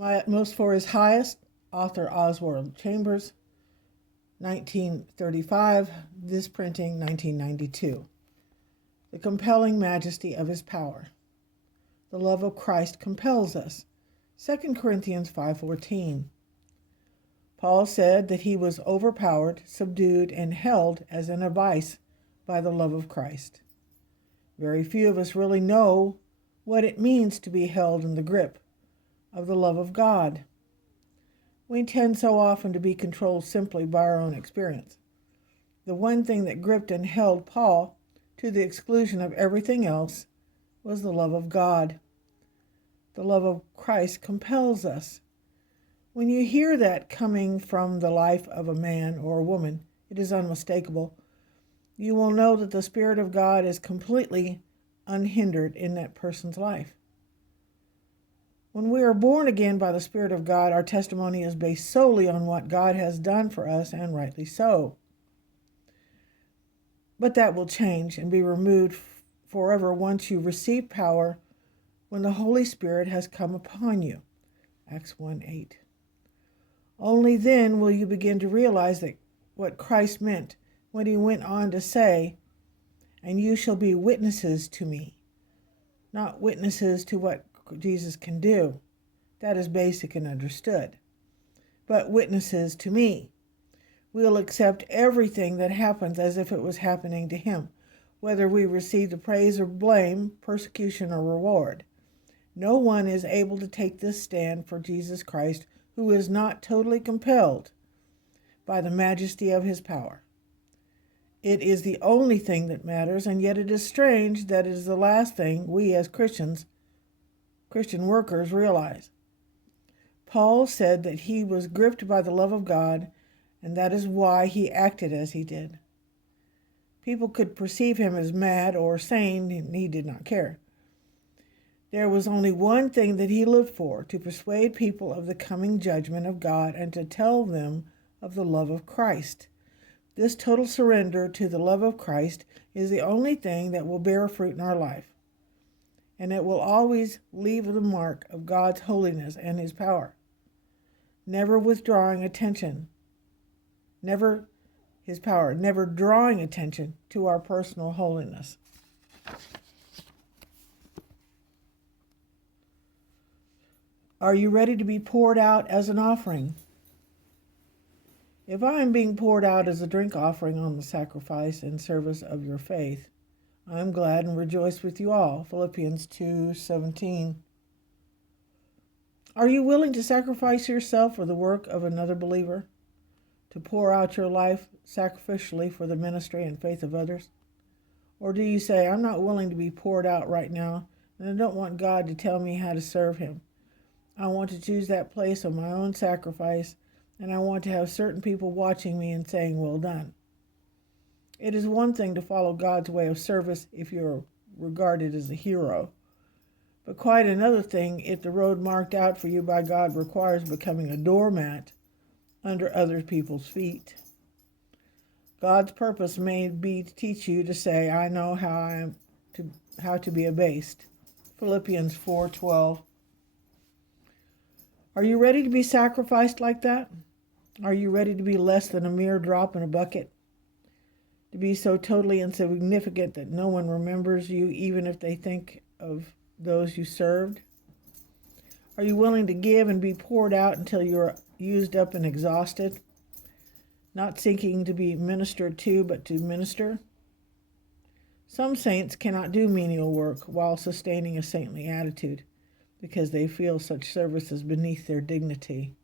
My Utmost for His Highest, author Oswald Chambers, 1935, this printing 1992. The compelling majesty of His power. The love of Christ compels us. 2 Corinthians 5:14. Paul said that he was overpowered, subdued, and held as in a vice by the love of Christ. Very few of us really know what it means to be held in the grip of the love of God. We tend so often to be controlled simply by our own experience. The one thing that gripped and held Paul to the exclusion of everything else was the love of God. The love of Christ compels us. When you hear that coming from the life of a man or a woman, it is unmistakable. You will know that the Spirit of God is completely unhindered in that person's life. When we are born again by the Spirit of God, our testimony is based solely on what God has done for us, and rightly so. But that will change and be removed forever once you receive power when the Holy Spirit has come upon you. Acts 1:8. Only then will you begin to realize that what Christ meant when he went on to say, "And you shall be witnesses to me." Not witnesses to what Jesus can do. That is basic and understood. But witnesses to me. We'll accept everything that happens as if it was happening to him, whether we receive the praise or blame, persecution or reward. No one is able to take this stand for Jesus Christ who is not totally compelled by the majesty of his power. It is the only thing that matters, and yet it is strange that it is the last thing we as Christian workers realize. Paul said that he was gripped by the love of God, and that is why he acted as he did. People could perceive him as mad or sane, and he did not care. There was only one thing that he lived for, to persuade people of the coming judgment of God and to tell them of the love of Christ. This total surrender to the love of Christ is the only thing that will bear fruit in our life, and it will always leave the mark of God's holiness and his power, never withdrawing attention, never drawing attention to our personal holiness. Are you ready to be poured out as an offering? If I am being poured out as a drink offering on the sacrifice and service of your faith, I am glad and rejoice with you all. Philippians 2:17. Are you willing to sacrifice yourself for the work of another believer? To pour out your life sacrificially for the ministry and faith of others? Or do you say, I'm not willing to be poured out right now, and I don't want God to tell me how to serve him. I want to choose that place of my own sacrifice, and I want to have certain people watching me and saying, well done. It is one thing to follow God's way of service if you're regarded as a hero, but quite another thing if the road marked out for you by God requires becoming a doormat under other people's feet. God's purpose may be to teach you to say, I know how to be abased. Philippians 4:12. Are you ready to be sacrificed like that? Are you ready to be less than a mere drop in a bucket? To be so totally insignificant that no one remembers you even if they think of those you served? Are you willing to give and be poured out until you're used up and exhausted? Not seeking to be ministered to, but to minister? Some saints cannot do menial work while sustaining a saintly attitude because they feel such service is beneath their dignity.